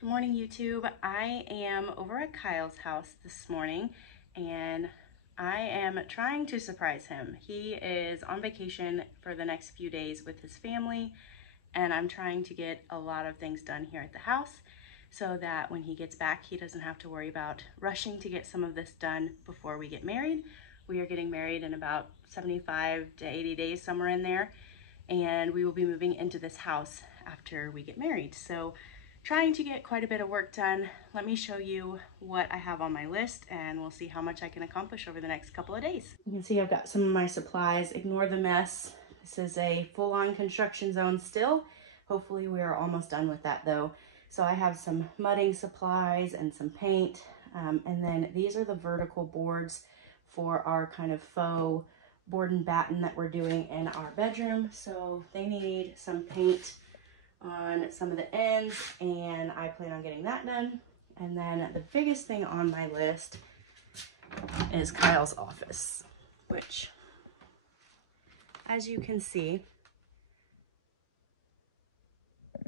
Good morning, YouTube. I am over at Kyle's house this morning and I am trying to surprise him. He is on vacation for the next few days with his family and I'm trying to get a lot of things done here at the house so that when he gets back, he doesn't have to worry about rushing to get some of this done before we get married. We are getting married in about 75 to 80 days, somewhere in there, and we will be moving into this house after we get married. So trying to get quite a bit of work done. Let me show you what I have on my list and we'll see how much I can accomplish over the next couple of days. You can see I've got some of my supplies. Ignore the mess. This is a full-on construction zone still. Hopefully we are almost done with that though. So I have some mudding supplies and some paint. And then these are the vertical boards for our kind of faux board and batten that we're doing in our bedroom. So they need some paint on some of the ends and I plan on getting that done. And then the biggest thing on my list is Kyle's office, which, as you can see,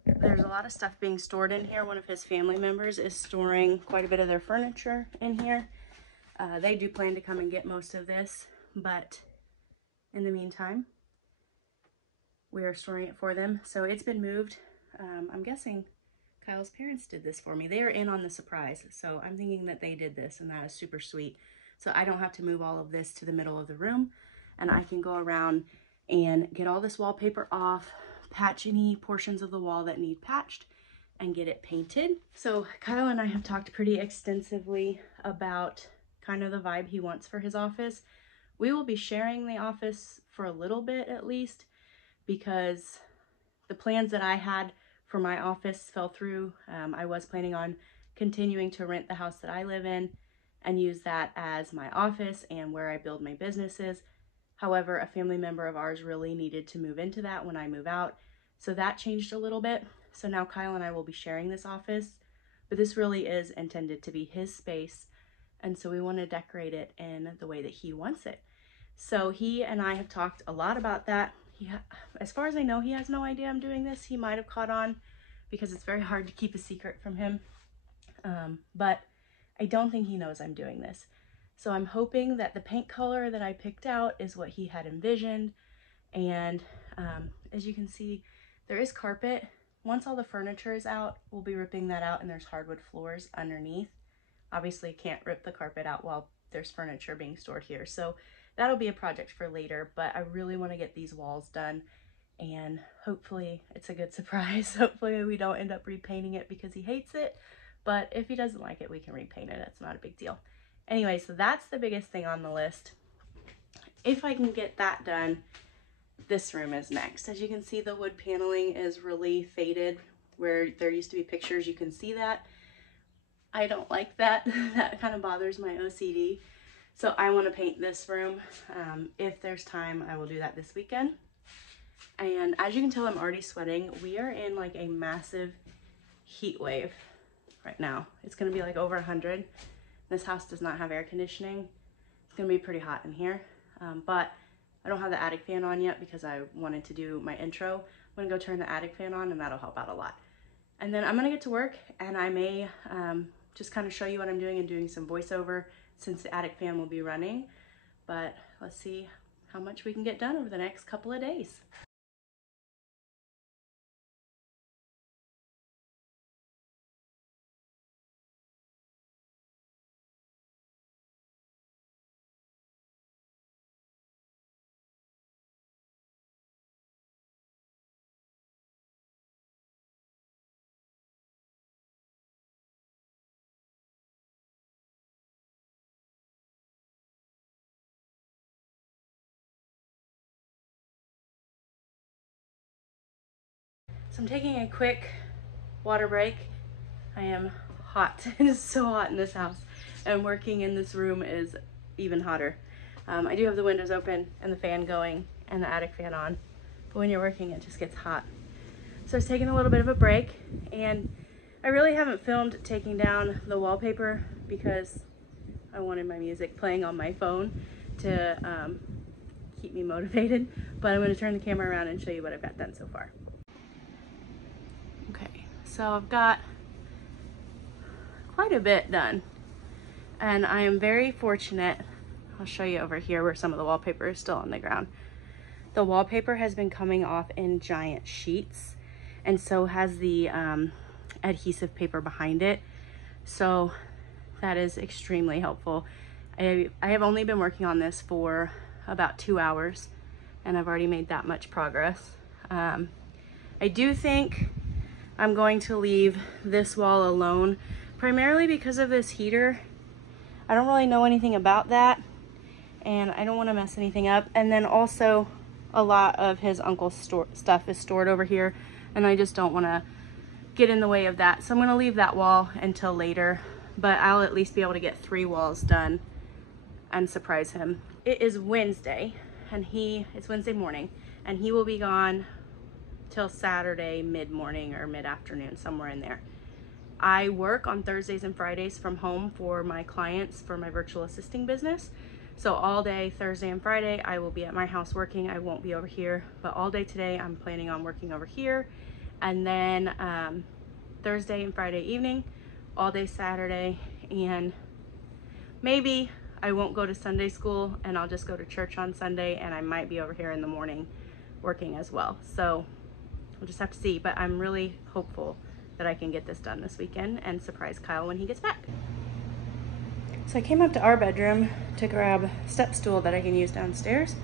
there's a lot of stuff being stored in here. One of his family members is storing quite a bit of their furniture in here. They do plan to come and get most of this, but in the meantime, we are storing it for them. So it's been moved. I'm guessing Kyle's parents did this for me. They are in on the surprise. So I'm thinking that they did this and that is super sweet. So I don't have to move all of this to the middle of the room and I can go around and get all this wallpaper off, patch any portions of the wall that need patched and get it painted. So Kyle and I have talked pretty extensively about kind of the vibe he wants for his office. We will be sharing the office for a little bit at least, because the plans that I had for my office fell through. I was planning on continuing to rent the house that I live in and use that as my office and where I build my businesses. However, a family member of ours really needed to move into that when I move out. So that changed a little bit. So now Kyle and I will be sharing this office, but this really is intended to be his space. And so we want to decorate it in the way that he wants it. So he and I have talked a lot about that. As far as I know, he has no idea I'm doing this. He might have caught on because it's very hard to keep a secret from him. But I don't think he knows I'm doing this. So I'm hoping that the paint color that I picked out is what he had envisioned. And as you can see, there is carpet. Once all the furniture is out, we'll be ripping that out and there's hardwood floors underneath. Obviously can't rip the carpet out while there's furniture being stored here. So that'll be a project for later, but I really want to get these walls done and hopefully it's a good surprise. Hopefully we don't end up repainting it because he hates it, but if he doesn't like it, we can repaint it. It's not a big deal. Anyway, so that's the biggest thing on the list. If I can get that done, this room is next. As you can see, the wood paneling is really faded. Where there used to be pictures, you can see that. I don't like that. That kind of bothers my OCD. So I want to paint this room. If there's time, I will do that this weekend. And as you can tell, I'm already sweating. We are in like a massive heat wave right now. It's going to be like over 100. This house does not have air conditioning. It's going to be pretty hot in here. But I don't have the attic fan on yet because I wanted to do my intro. I'm going to go turn the attic fan on and that'll help out a lot. And then I'm going to get to work and I may just kind of show you what I'm doing and doing some voiceover since the attic fan will be running. But let's see how much we can get done over the next couple of days. So I'm taking a quick water break. I am hot. It is so hot in this house and working in this room is even hotter. I do have the windows open and the fan going and the attic fan on, but when you're working it just gets hot. So I was taking a little bit of a break and I really haven't filmed taking down the wallpaper because I wanted my music playing on my phone to keep me motivated, but I'm going to turn the camera around and show you what I've got done so far. Okay, so I've got quite a bit done. And I am very fortunate. I'll show you over here where some of the wallpaper is still on the ground. The wallpaper has been coming off in giant sheets, and so has the adhesive paper behind it. So that is extremely helpful. I have only been working on this for about 2 hours, and I've already made that much progress. I do think I'm going to leave this wall alone, primarily because of this heater. I don't really know anything about that, and I don't want to mess anything up. And then also a lot of his uncle's stuff is stored over here, and I just don't want to get in the way of that. So I'm going to leave that wall until later, but I'll at least be able to get 3 walls done and surprise him. It is Wednesday, and it's Wednesday morning, and he will be gone till Saturday mid-morning or mid-afternoon, somewhere in there. I work on Thursdays and Fridays from home for my clients for my virtual assisting business. So all day Thursday and Friday I will be at my house working. I won't be over here, but all day today I'm planning on working over here. And then Thursday and Friday evening, all day Saturday, and maybe I won't go to Sunday school and I'll just go to church on Sunday, and I might be over here in the morning working as well. So we'll just have to see, but I'm really hopeful that I can get this done this weekend and surprise Kyle when he gets back. So I came up to our bedroom to grab a step stool that I can use downstairs,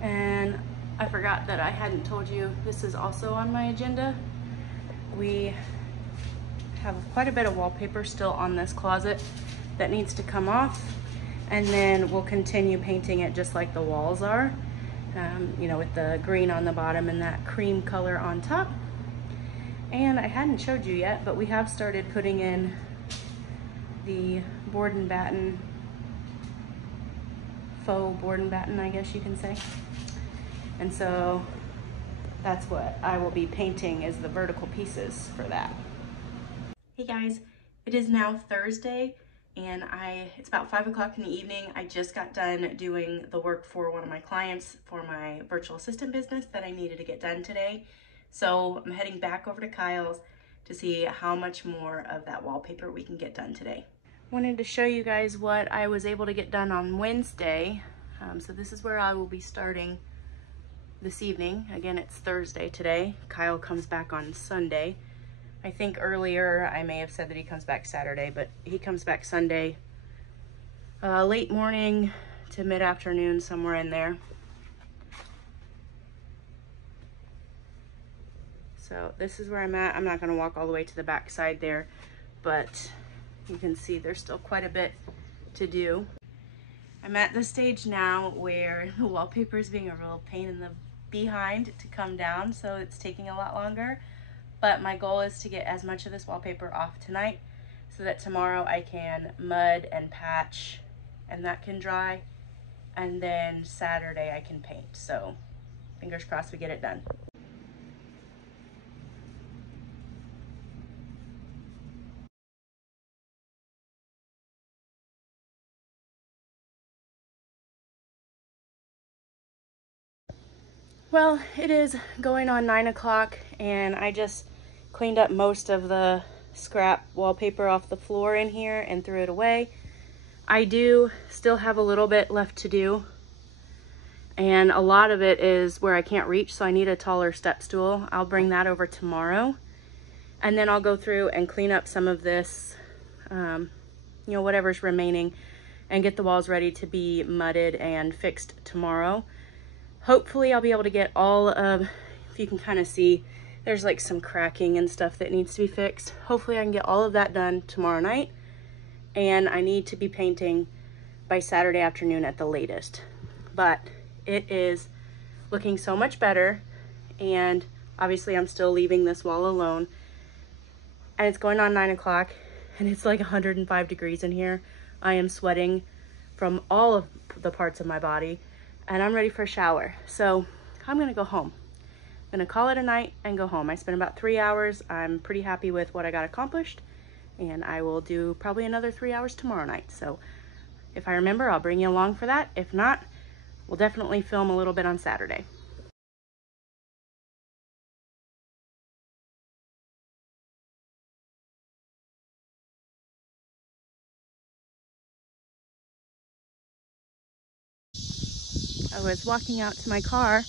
and I forgot that I hadn't told you this is also on my agenda. We have quite a bit of wallpaper still on this closet that needs to come off, and then we'll continue painting it just like the walls are, you know, with the green on the bottom and that cream color on top. And I hadn't showed you yet, but we have started putting in the board and batten, faux board and batten, I guess you can say. And so that's what I will be painting, is the vertical pieces for that. Hey guys, it is now Thursday, and it's about 5 o'clock in the evening. I just got done doing the work for one of my clients for my virtual assistant business that I needed to get done today. So I'm heading back over to Kyle's to see how much more of that wallpaper we can get done today. Wanted to show you guys what I was able to get done on Wednesday. So this is where I will be starting this evening. Again, it's Thursday today. Kyle comes back on Sunday. I think earlier I may have said that he comes back Saturday, but he comes back Sunday, late morning to mid-afternoon, somewhere in there. So this is where I'm at. I'm not going to walk all the way to the back side there, but you can see there's still quite a bit to do. I'm at the stage now where the wallpaper is being a real pain in the behind to come down, so it's taking a lot longer. But my goal is to get as much of this wallpaper off tonight so that tomorrow I can mud and patch and that can dry, and then Saturday I can paint. So fingers crossed we get it done. Well, it is going on 9 o'clock, and I just cleaned up most of the scrap wallpaper off the floor in here and threw it away. I do still have a little bit left to do, and a lot of it is where I can't reach, so I need a taller step stool. I'll bring that over tomorrow, and then I'll go through and clean up some of this, you know, whatever's remaining, and get the walls ready to be mudded and fixed tomorrow. Hopefully I'll be able to get all of, if you can kind of see, there's like some cracking and stuff that needs to be fixed. Hopefully I can get all of that done tomorrow night, and I need to be painting by Saturday afternoon at the latest. But it is looking so much better, and obviously I'm still leaving this wall alone, and it's going on 9 o'clock, and it's like 105 degrees in here. I am sweating from all of the parts of my body, and I'm ready for a shower. So I'm gonna go home. I'm gonna call it a night and go home. I spent about 3 hours. I'm pretty happy with what I got accomplished, and I will do probably another 3 hours tomorrow night. So if I remember, I'll bring you along for that. If not, we'll definitely film a little bit on Saturday. was walking out to my car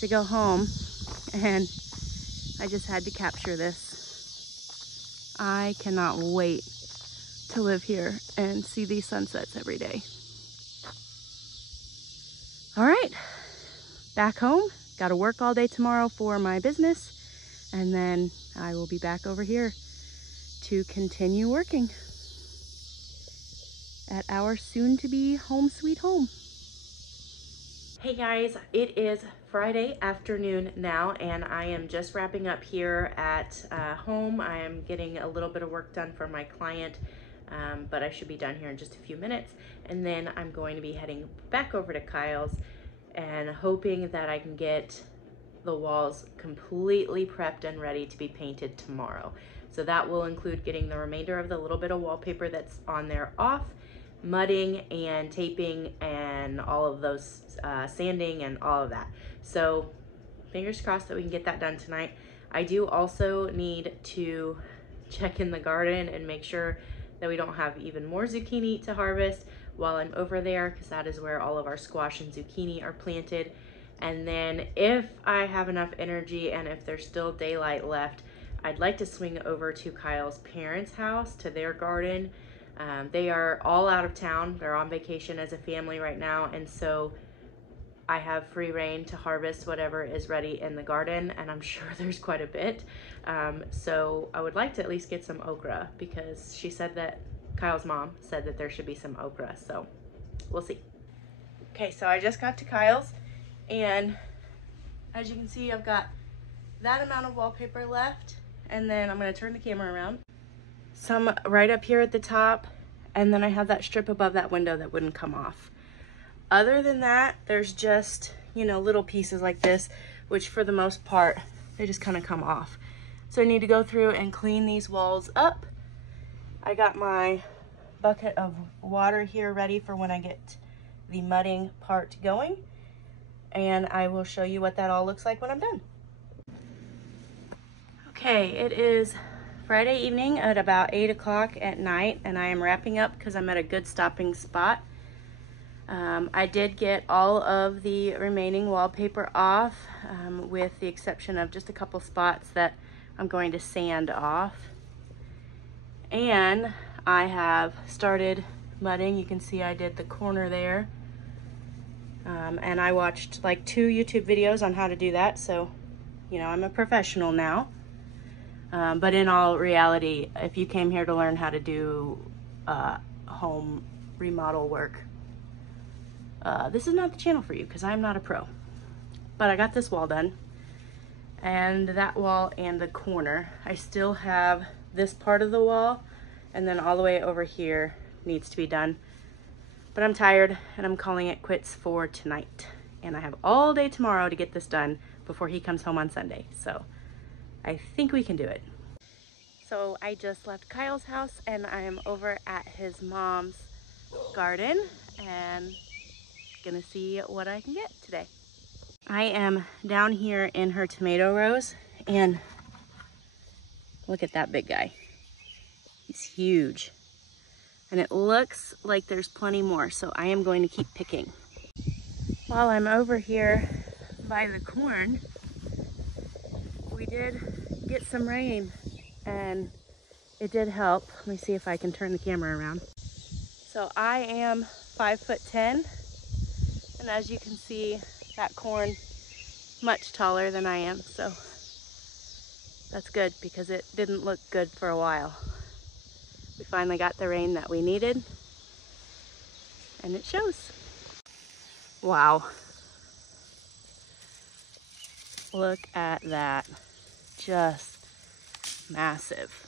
to go home, and I just had to capture this. I cannot wait to live here and see these sunsets every day. All right, back home. Got to work all day tomorrow for my business, and then I will be back over here to continue working at our soon-to-be home sweet home. Hey guys, it is Friday afternoon now, and I am just wrapping up here at home. I am getting a little bit of work done for my client, but I should be done here in just a few minutes. And then I'm going to be heading back over to Kyle's and hoping that I can get the walls completely prepped and ready to be painted tomorrow. So that will include getting the remainder of the little bit of wallpaper that's on there off, mudding and taping and all of those sanding and all of that. So fingers crossed that we can get that done tonight. I do also need to check in the garden and make sure that we don't have even more zucchini to harvest while I'm over there, because that is where all of our squash and zucchini are planted. And then if I have enough energy and if there's still daylight left, I'd like to swing over to Kyle's parents' house, to their garden. They are all out of town. They're on vacation as a family right now, and so I have free reign to harvest whatever is ready in the garden, and I'm sure there's quite a bit. So I would like to at least get some okra, because she said that, Kyle's mom said that there should be some okra, so we'll see. Okay, so I just got to Kyle's, and as you can see, I've got that amount of wallpaper left, and then I'm going to turn the camera around. Some right up here at the top, and then I have that strip above that window that wouldn't come off. Other than that, there's just, you know, little pieces like this, which for the most part, they just kind of come off. So I need to go through and clean these walls up. I got my bucket of water here ready for when I get the mudding part going, and I will show you what that all looks like when I'm done. Okay, it is Friday evening at about 8 o'clock at night, and I am wrapping up because I'm at a good stopping spot. I did get all of the remaining wallpaper off, with the exception of just a couple spots that I'm going to sand off. And I have started mudding. You can see I did the corner there. And I watched like 2 YouTube videos on how to do that, so, you know, I'm a professional now. But in all reality, if you came here to learn how to do home remodel work, this is not the channel for you, because I'm not a pro. But I got this wall done, and that wall and the corner. I still have this part of the wall, and then all the way over here needs to be done. But I'm tired, and I'm calling it quits for tonight. And I have all day tomorrow to get this done before he comes home on Sunday. So I think we can do it. So I just left Kyle's house, and I am over at his mom's garden and gonna see what I can get today. I am down here in her tomato rows, and look at that big guy. He's huge. And it looks like there's plenty more, so I am going to keep picking. While I'm over here by the corn, we did get some rain, and it did help. Let me see if I can turn the camera around. So I am 5'10", and as you can see, that corn much taller than I am, so that's good, because it didn't look good for a while. We finally got the rain that we needed, and it shows. Wow. Look at that. Just massive.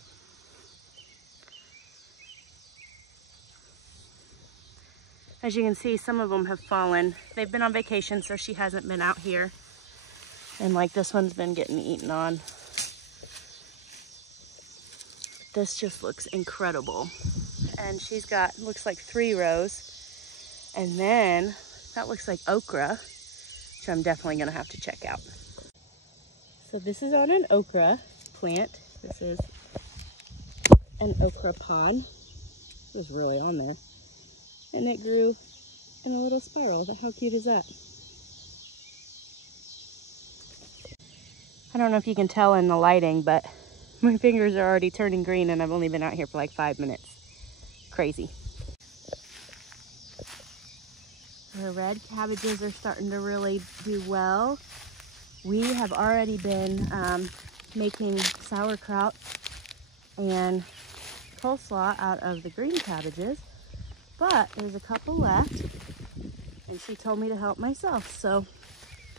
As you can see, some of them have fallen. They've been on vacation, so she hasn't been out here. And like this one's been getting eaten on. This just looks incredible. And she's got, looks like 3 rows. And then that looks like okra, which I'm definitely gonna have to check out. So this is on an okra plant. This is an okra pod. It was really on there. And it grew in a little spiral. How cute is that? I don't know if you can tell in the lighting, but my fingers are already turning green and I've only been out here for like 5 minutes. Crazy. The red cabbages are starting to really do well. We have already been making sauerkraut and coleslaw out of the green cabbages, but there's a couple left and she told me to help myself. So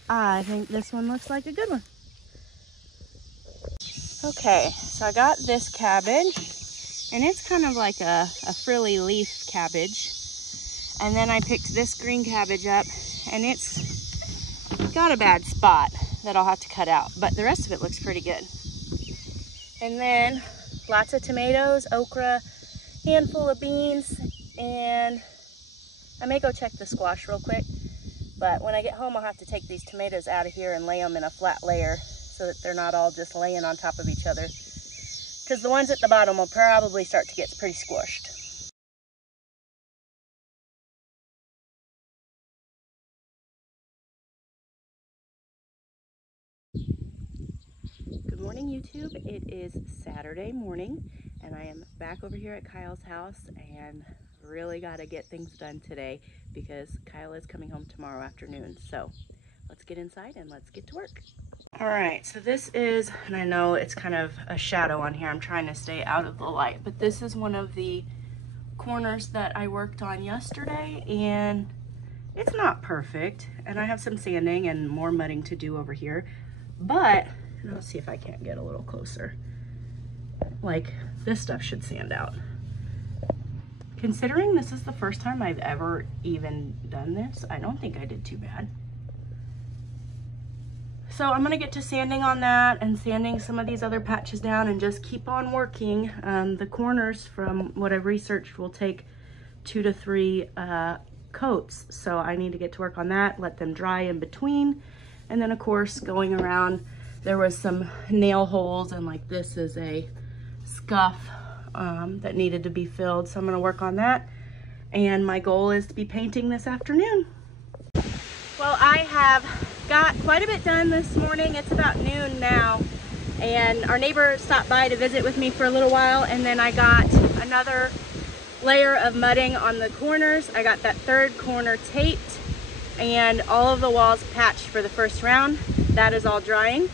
I think this one looks like a good one. Okay, so I got this cabbage and it's kind of like a frilly leaf cabbage. And then I picked this green cabbage up and it's got a bad spot that I'll have to cut out, but the rest of it looks pretty good. And then lots of tomatoes, okra, handful of beans, and I may go check the squash real quick, but when I get home I'll have to take these tomatoes out of here and lay them in a flat layer so that they're not all just laying on top of each other, because the ones at the bottom will probably start to get pretty squished. Good morning, YouTube. It is Saturday morning and I am back over here at Kyle's house and really got to get things done today because Kyle is coming home tomorrow afternoon. So let's get inside and let's get to work. All right, so this is, and I know it's kind of a shadow on here, I'm trying to stay out of the light, but this is one of the corners that I worked on yesterday and it's not perfect and I have some sanding and more mudding to do over here, but let's see if I can't get a little closer. Like, this stuff should sand out. Considering this is the first time I've ever even done this, I don't think I did too bad. So I'm gonna get to sanding on that and sanding some of these other patches down and just keep on working. The corners, from what I've researched, will take 2 to 3 coats. So I need to get to work on that, let them dry in between. And then of course, going around, there was some nail holes, and like this is a scuff that needed to be filled. So I'm gonna work on that. And my goal is to be painting this afternoon. Well, I have got quite a bit done this morning. It's about noon now. And our neighbor stopped by to visit with me for a little while. And then I got another layer of mudding on the corners. I got that third corner taped and all of the walls patched for the first round. That is all drying.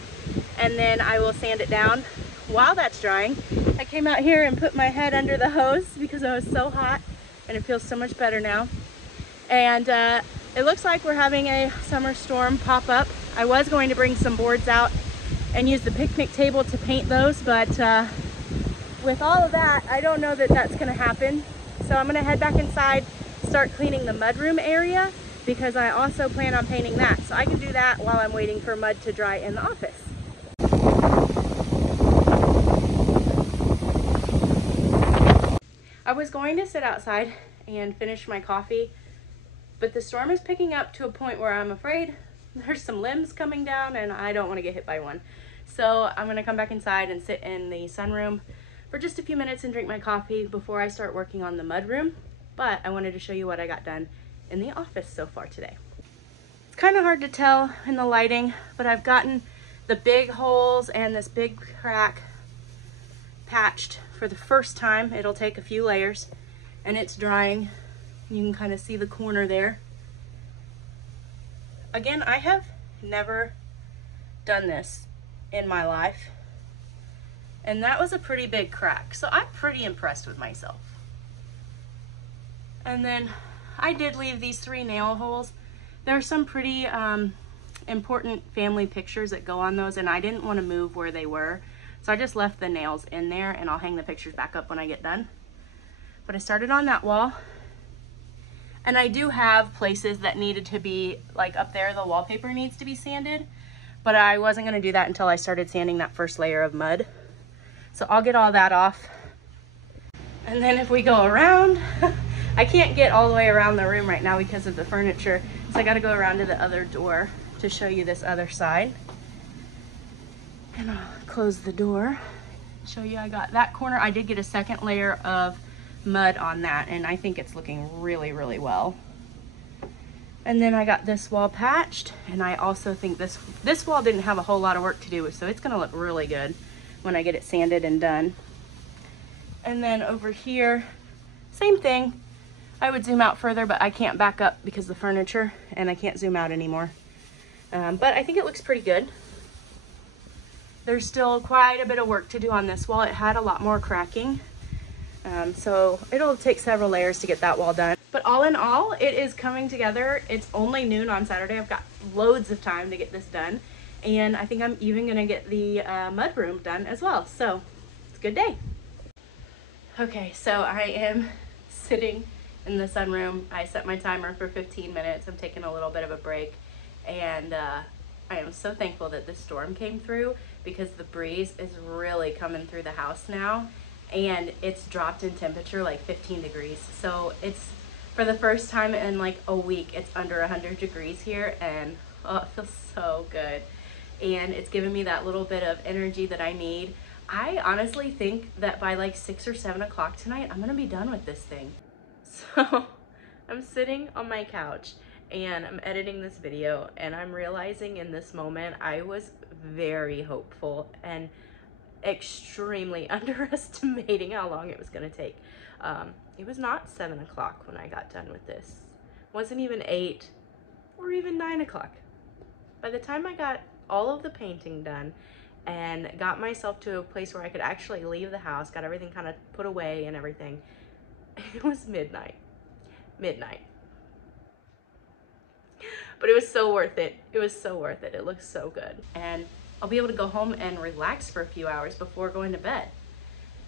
And then I will sand it down. While that's drying, I came out here and put my head under the hose because I was so hot, and it feels so much better now. And it looks like we're having a summer storm pop up. I was going to bring some boards out and use the picnic table to paint those, but with all of that, I don't know that that's gonna happen. So I'm gonna head back inside, start cleaning the mudroom area, because I also plan on painting that. So I can do that while I'm waiting for mud to dry in the office. I was going to sit outside and finish my coffee, but the storm is picking up to a point where I'm afraid there's some limbs coming down and I don't want to get hit by one. So I'm going to come back inside and sit in the sunroom for just a few minutes and drink my coffee before I start working on the mudroom. But I wanted to show you what I got done in the office so far today. It's kind of hard to tell in the lighting, but I've gotten the big holes and this big crack patched for the first time. It'll take a few layers and it's drying. You can kind of see the corner there. Again, I have never done this in my life, and that was a pretty big crack, so I'm pretty impressed with myself. And then I did leave these 3 nail holes. There are some pretty important family pictures that go on those, and I didn't want to move where they were, so I just left the nails in there, and I'll hang the pictures back up when I get done. But I started on that wall, and I do have places that needed to be, like up there, the wallpaper needs to be sanded, but I wasn't going to do that until I started sanding that first layer of mud. So I'll get all that off. And then if we go around, I can't get all the way around the room right now because of the furniture, so I got to go around to the other door to show you this other side. And I'll close the door, show you I got that corner. I did get a second layer of mud on that, and I think it's looking really, really well. And then I got this wall patched, and I also think this wall didn't have a whole lot of work to do, so it's gonna look really good when I get it sanded and done. And then over here, same thing. I would zoom out further, but I can't back up because of the furniture, and I can't zoom out anymore. But I think it looks pretty good. There's still quite a bit of work to do on this wall. It had a lot more cracking. So it'll take several layers to get that wall done. But all in all, it is coming together. It's only noon on Saturday. I've got loads of time to get this done. And I think I'm even gonna get the mud room done as well. So it's a good day. Okay, so I am sitting in the sunroom. I set my timer for 15 minutes. I'm taking a little bit of a break. And I am so thankful that this storm came through, because the breeze is really coming through the house now. And it's dropped in temperature like 15 degrees. So it's, for the first time in like a week, it's under 100 degrees here, and oh, it feels so good. And it's given me that little bit of energy that I need. I honestly think that by like 6 or 7 o'clock tonight, I'm gonna be done with this thing. So I'm sitting on my couch and I'm editing this video, and I'm realizing in this moment I was very hopeful and extremely underestimating how long it was going to take. It was not 7 o'clock when I got done with this. It wasn't even 8 or even 9 o'clock. By the time I got all of the painting done and got myself to a place where I could actually leave the house, got everything kind of put away and everything, it was midnight. But it was so worth it. It was so worth it. It looks so good. And I'll be able to go home and relax for a few hours before going to bed.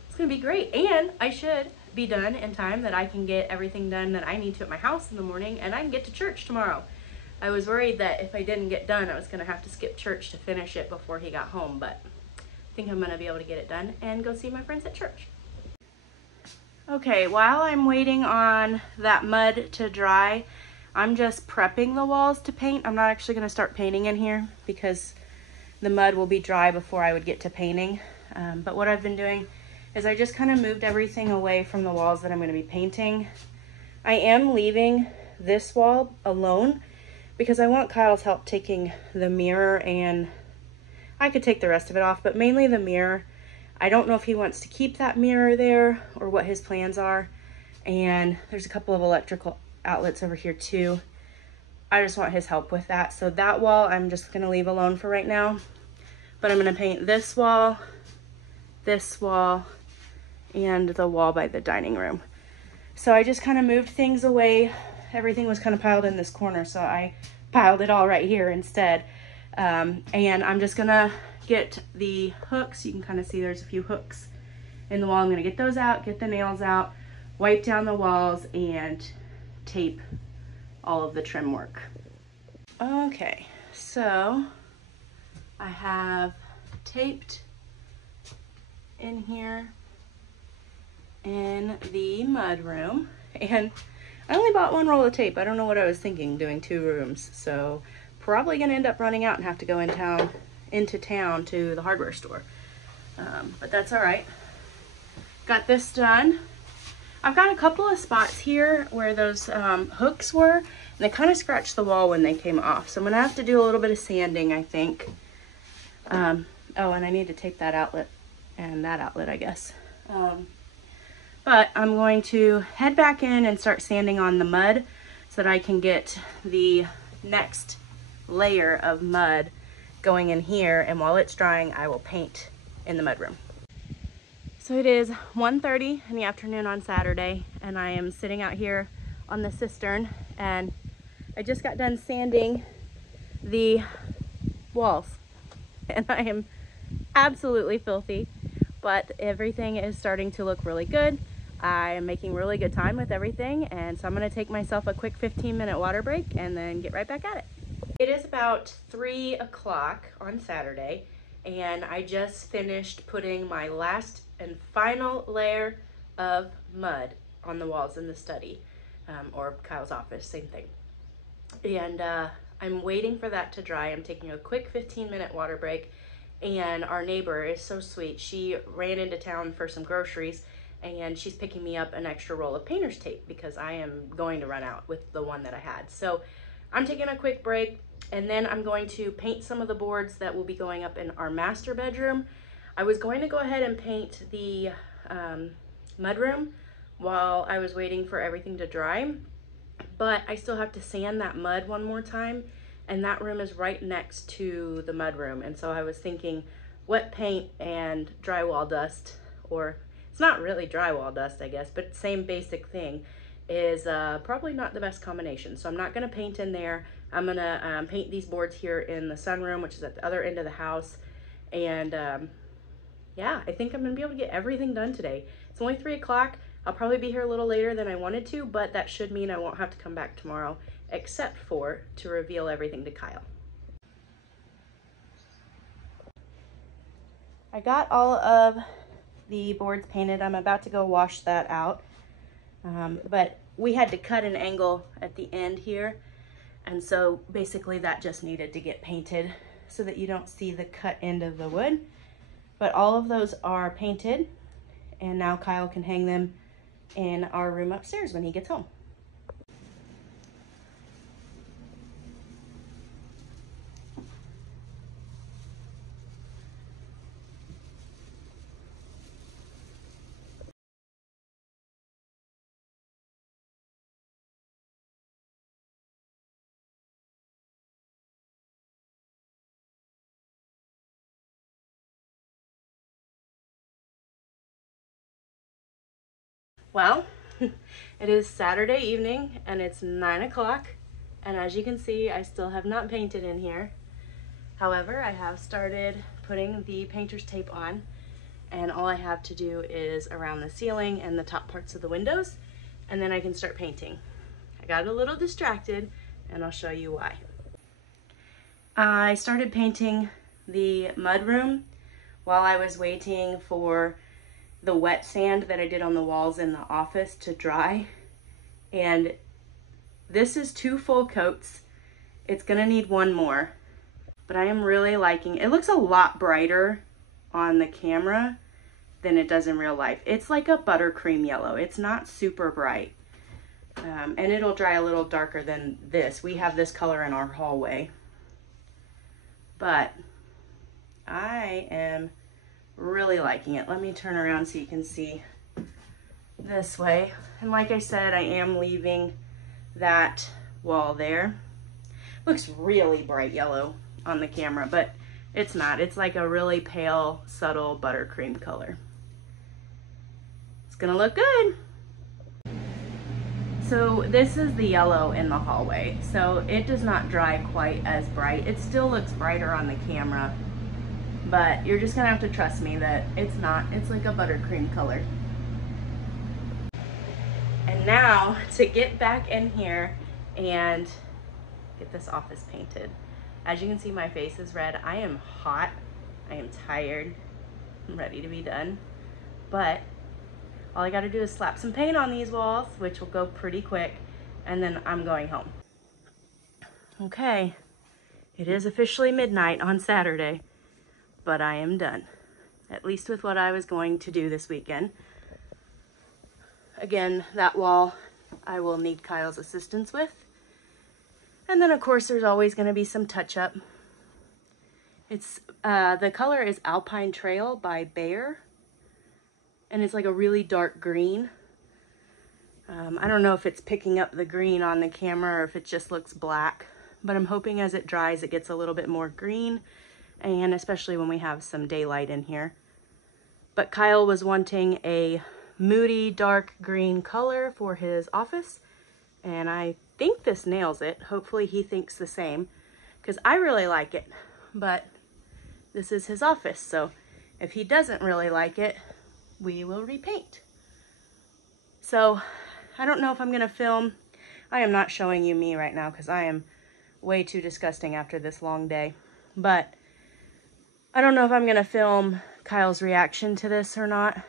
It's gonna be great. And I should be done in time that I can get everything done that I need to at my house in the morning, and I can get to church tomorrow. I was worried that if I didn't get done, I was gonna have to skip church to finish it before he got home, but I think I'm gonna be able to get it done and go see my friends at church. Okay, while I'm waiting on that mud to dry, I'm just prepping the walls to paint. I'm not actually gonna start painting in here because the mud will be dry before I would get to painting. But what I've been doing is I just kind of moved everything away from the walls that I'm going to be painting. I am leaving this wall alone because I want Kyle's help taking the mirror, and I could take the rest of it off, but mainly the mirror. I don't know if he wants to keep that mirror there or what his plans are. And there's a couple of electrical outlets over here too. I just want his help with that. So that wall I'm just gonna leave alone for right now. But I'm gonna paint this wall, and the wall by the dining room. So I just kind of moved things away. Everything was kind of piled in this corner, so I piled it all right here instead. And I'm just gonna get the hooks. You can kind of see there's a few hooks in the wall. I'm gonna get those out, get the nails out, wipe down the walls, and tape all of the trim work. Okay, so I have taped in here in the mud room, and I only bought one roll of tape. I don't know what I was thinking doing 2 rooms, so probably gonna end up running out and have to go into town to the hardware store, but that's all right. Got this done. I've got a couple of spots here where those hooks were, and they kind of scratched the wall when they came off. So I'm gonna have to do a little bit of sanding, I think. Oh, and I need to tape that outlet and that outlet, I guess. But I'm going to head back in and start sanding on the mud so that I can get the next layer of mud going in here. And while it's drying, I will paint in the mudroom. So it is 1:30 in the afternoon on Saturday, and I am sitting out here on the cistern, and I just got done sanding the walls, and I am absolutely filthy, but everything is starting to look really good. I am making really good time with everything, and so I'm going to take myself a quick 15-minute water break and then get right back at it. It is about 3 o'clock on Saturday, and I just finished putting my last and final layer of mud on the walls in the study, or Kyle's office, same thing. And I'm waiting for that to dry. I'm taking a quick 15-minute water break, and our neighbor is so sweet. She ran into town for some groceries, and she's picking me up an extra roll of painter's tape because I am going to run out with the one that I had. So I'm taking a quick break, and then I'm going to paint some of the boards that will be going up in our master bedroom. I was going to go ahead and paint the mudroom while I was waiting for everything to dry, but I still have to sand that mud one more time, and that room is right next to the mudroom. And so I was thinking wet paint and drywall dust, or it's not really drywall dust, I guess, but same basic thing, is probably not the best combination. So I'm not gonna paint in there. I'm gonna paint these boards here in the sunroom, which is at the other end of the house. And yeah, I think I'm gonna be able to get everything done today. It's only 3 o'clock. I'll probably be here a little later than I wanted to, but that should mean I won't have to come back tomorrow, except for to reveal everything to Kyle. I got all of the boards painted. I'm about to go wash that out. But we had to cut an angle at the end here. And so basically that just needed to get painted so that you don't see the cut end of the wood. But all of those are painted, and now Kyle can hang them in our room upstairs when he gets home. Well, it is Saturday evening and it's 9 o'clock, and as you can see, I still have not painted in here. However, I have started putting the painter's tape on, and all I have to do is around the ceiling and the top parts of the windows, and then I can start painting. I got a little distracted, and I'll show you why. I started painting the mudroom while I was waiting for the wet sand that I did on the walls in the office to dry. And this is 2 full coats. It's gonna need 1 more, but I am really liking it. It looks a lot brighter on the camera than it does in real life. It's like a buttercream yellow. It's not super bright. And it'll dry a little darker than this. We have this color in our hallway. But I am really liking it. Let me turn around so you can see this way. And like I said, I am leaving that wall there. Looks really bright yellow on the camera, but it's not. It's like a really pale, subtle buttercream color. It's gonna look good. So this is the yellow in the hallway. So it does not dry quite as bright. It still looks brighter on the camera, but you're just gonna have to trust me that it's not. It's like a buttercream color. And now to get back in here and get this office painted. As you can see, my face is red. I am hot. I am tired. I'm ready to be done. But all I gotta do is slap some paint on these walls, which will go pretty quick, and then I'm going home. Okay, it is officially midnight on Saturday, but I am done, at least with what I was going to do this weekend. Again, that wall I will need Kyle's assistance with. And then of course there's always gonna be some touch-up. It's, the color is Alpine Trail by Bayer, and it's like a really dark green. I don't know if it's picking up the green on the camera or if it just looks black, but I'm hoping as it dries it gets a little bit more green, and especially when we have some daylight in here. But Kyle was wanting a moody dark green color for his office, and I think this nails it. Hopefully he thinks the same, because I really like it, but this is his office, so if he doesn't really like it, we will repaint. So I don't know if I'm gonna film. I am not showing you me right now because I am way too disgusting after this long day, but I don't know if I'm gonna film Kyle's reaction to this or not,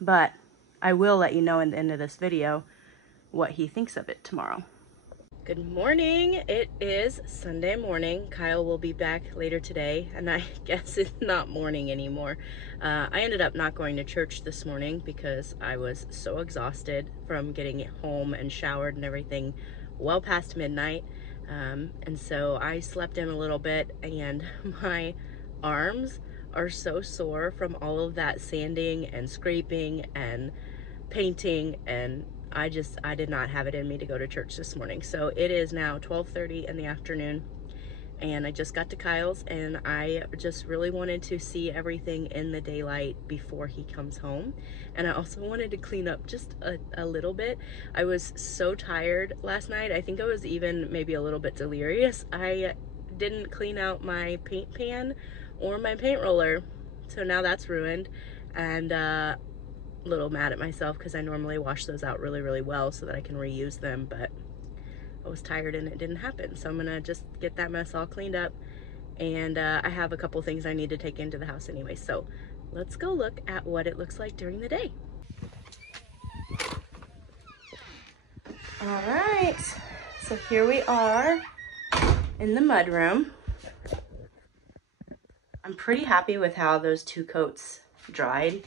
but I will let you know in the end of this video what he thinks of it tomorrow. Good morning. It is Sunday morning. Kyle will be back later today, and I guess it's not morning anymore. I ended up not going to church this morning because I was so exhausted from getting home and showered and everything well past midnight. And so I slept in a little bit, and my arms are so sore from all of that sanding and scraping and painting, and I did not have it in me to go to church this morning. So it is now 12:30 in the afternoon, and I just got to Kyle's, and I just really wanted to see everything in the daylight before he comes home. And I also wanted to clean up just a little bit. I was so tired last night. I think I was even maybe a little bit delirious. I didn't clean out my paint pan or my paint roller, so now that's ruined. And a little mad at myself because I normally wash those out really, really well so that I can reuse them, but I was tired and it didn't happen. So I'm gonna just get that mess all cleaned up, and I have a couple things I need to take into the house anyway. So let's go look at what it looks like during the day. All right, so here we are in the mudroom. I'm pretty happy with how those 2 coats dried.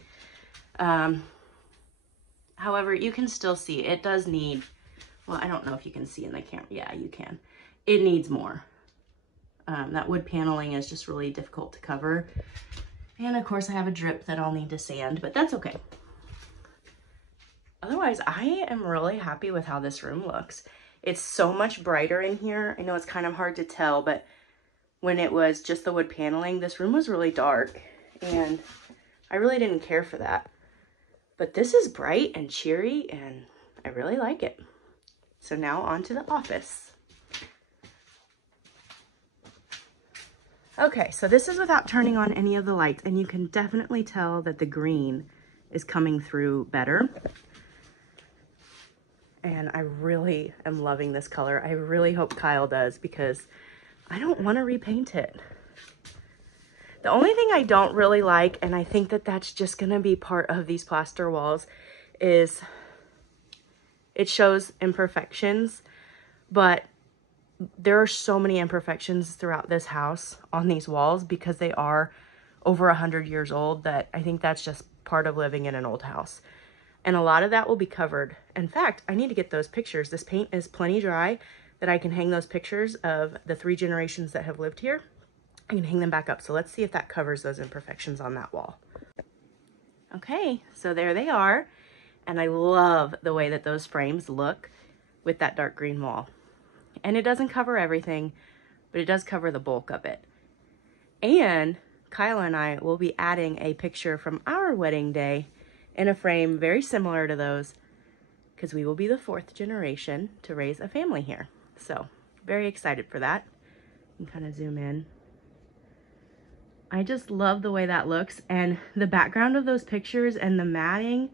However, you can still see it does need, well, I don't know if you can see in the camera. Yeah, you can. It needs more. That wood paneling is just really difficult to cover. And of course I have a drip that I'll need to sand, but that's okay. Otherwise, I am really happy with how this room looks. It's so much brighter in here. I know it's kind of hard to tell, but when it was just the wood paneling, this room was really dark, and I really didn't care for that. But this is bright and cheery, and I really like it. So now on to the office. Okay, so this is without turning on any of the lights, and you can definitely tell that the green is coming through better. And I really am loving this color. I really hope Kyle does, because I don't want to repaint it. The only thing I don't really like, and I think that that's just going to be part of these plaster walls, is it shows imperfections, but there are so many imperfections throughout this house on these walls because they are over 100 years old, that I think that's just part of living in an old house. And a lot of that will be covered. In fact, I need to get those pictures. This paint is plenty dry that I can hang those pictures of the 3 generations that have lived here. I can hang them back up. So let's see if that covers those imperfections on that wall. Okay, so there they are. And I love the way that those frames look with that dark green wall. And it doesn't cover everything, but it does cover the bulk of it. And Kyle and I will be adding a picture from our wedding day in a frame very similar to those, because we will be the 4th generation to raise a family here. So very excited for that. You can kind of zoom in. I just love the way that looks, and the background of those pictures and the matting,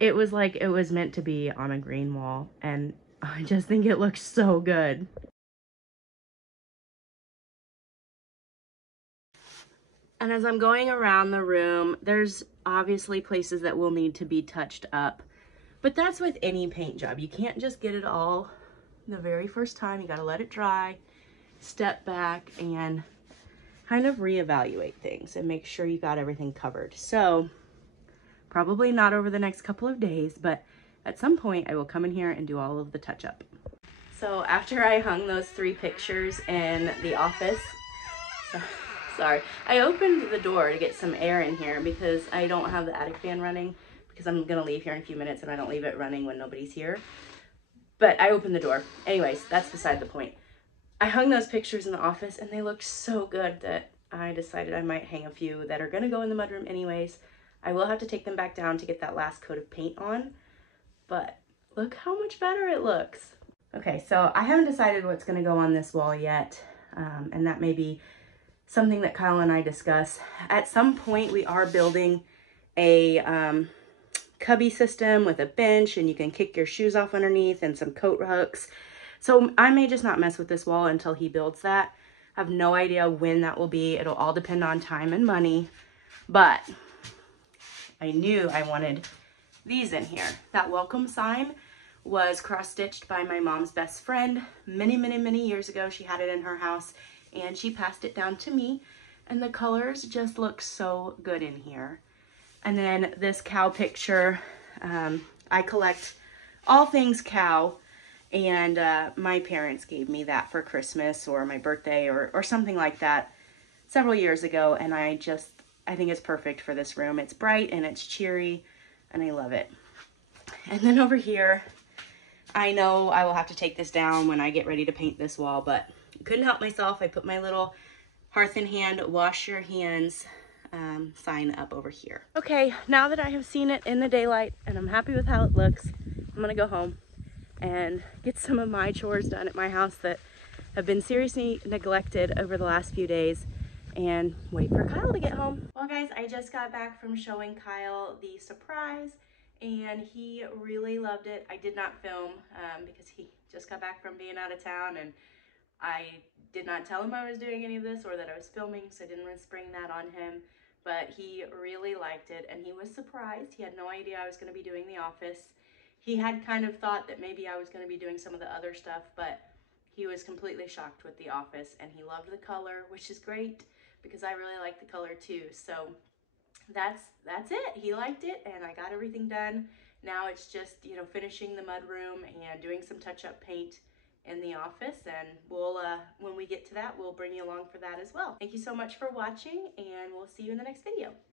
it was like it was meant to be on a green wall, and I just think it looks so good. And as I'm going around the room, there's obviously places that will need to be touched up, but that's with any paint job. You can't just get it all the very first time. You got to let it dry, step back, and kind of reevaluate things and make sure you got everything covered. So probably not over the next couple of days, but at some point I will come in here and do all of the touch up. So after I hung those 3 pictures in the office, sorry, I opened the door to get some air in here because I don't have the attic fan running, because I'm gonna leave here in a few minutes and I don't leave it running when nobody's here. But I opened the door. Anyways, that's beside the point. I hung those pictures in the office and they looked so good that I decided I might hang a few that are gonna go in the mudroom anyways. I will have to take them back down to get that last coat of paint on, but look how much better it looks. Okay, so I haven't decided what's gonna go on this wall yet, and that may be something that Kyle and I discuss. At some point we are building a cubby system with a bench, and you can kick your shoes off underneath, and some coat hooks. So I may just not mess with this wall until he builds that. I have no idea when that will be. It'll all depend on time and money, but I knew I wanted these in here. That welcome sign was cross-stitched by my mom's best friend many, many, many years ago. She had it in her house and she passed it down to me, and the colors just look so good in here. And then this cow picture, I collect all things cow, And my parents gave me that for Christmas or my birthday or something like that several years ago, and I think it's perfect for this room. It's bright and it's cheery, and I love it. And then over here, I know I will have to take this down when I get ready to paint this wall, but couldn't help myself. I put my little Hearth in Hand, wash your hands sign up over here. Okay, now that I have seen it in the daylight and I'm happy with how it looks, I'm gonna go home and get some of my chores done at my house that have been seriously neglected over the last few days, and wait for Kyle to get home. Well guys, I just got back from showing Kyle the surprise and he really loved it. I did not film because he just got back from being out of town, and I did not tell him I was doing any of this or that I was filming, so I didn't want to spring that on him. But he really liked it and he was surprised. He had no idea I was going to be doing the office. He had kind of thought that maybe I was going to be doing some of the other stuff, but he was completely shocked with the office, and he loved the color, which is great because I really like the color too. So that's it. He liked it and I got everything done. Now it's just, you know, finishing the mud room and doing some touch-up paint in the office, and we'll when we get to that, we'll bring you along for that as well. Thank you so much for watching, and we'll see you in the next video.